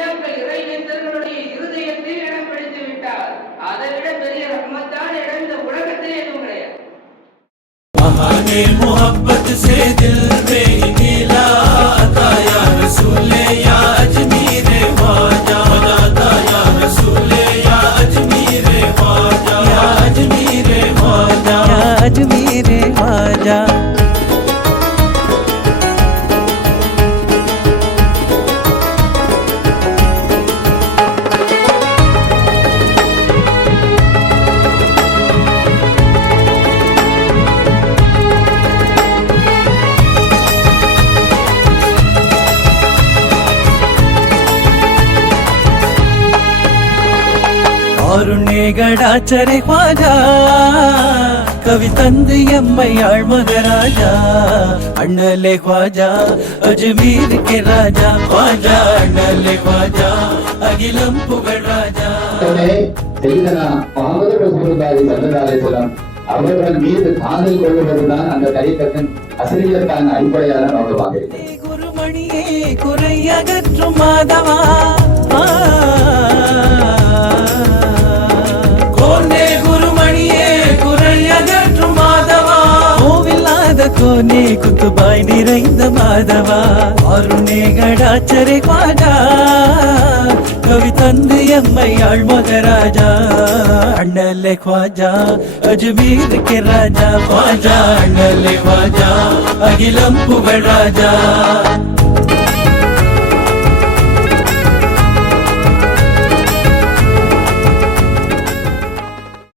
அவுலியாக்கள் இறைநேசர்களுடைய இருதயத்தில் இடம் பிடித்து விட்டார். அதை விட பெரிய ரஹ்மத்தான இடம் இந்த உலகத்திலே எதுவும் கிடையாது. बहाने मोहब्बत से दिल में नीला आता या रसूले या अजमीरे ख्वाजा आता या रसूले या अजमीरे ख्वाजा या अजमीरे ख्वाजा या अजमीरे ख्वाजा காருண்யகடாச்சரை ख्वाजा கவி தந்து எம்மையாள் மகராஜா அண்ணலே ख्वाजा அஜ்மீர் கே ராஜா ख्वाजा அண்ணலே ख्वाजा அகிலம் புகழ் ராஜா. அவர்கள் மீது காதல் கொள்வதுதான் அந்த தரிக்கத்தின் அசரியத்தான அடிப்படையான நோக்கமாக இருக்கிறது. குருமணியே குறையகற்றும் மாதவா கோனே குத்துபாய் நிறைந்த மாதவா அருணேகடாச்சரை ख्वाजा கவி தந்து எம்மையாள் மகராஜா அண்ணலே ख्वाजा அஜ்மீர் கே ராஜா ख्वाजा அண்ணலே ख्वाजा அகிலம் புகழ் ராஜா.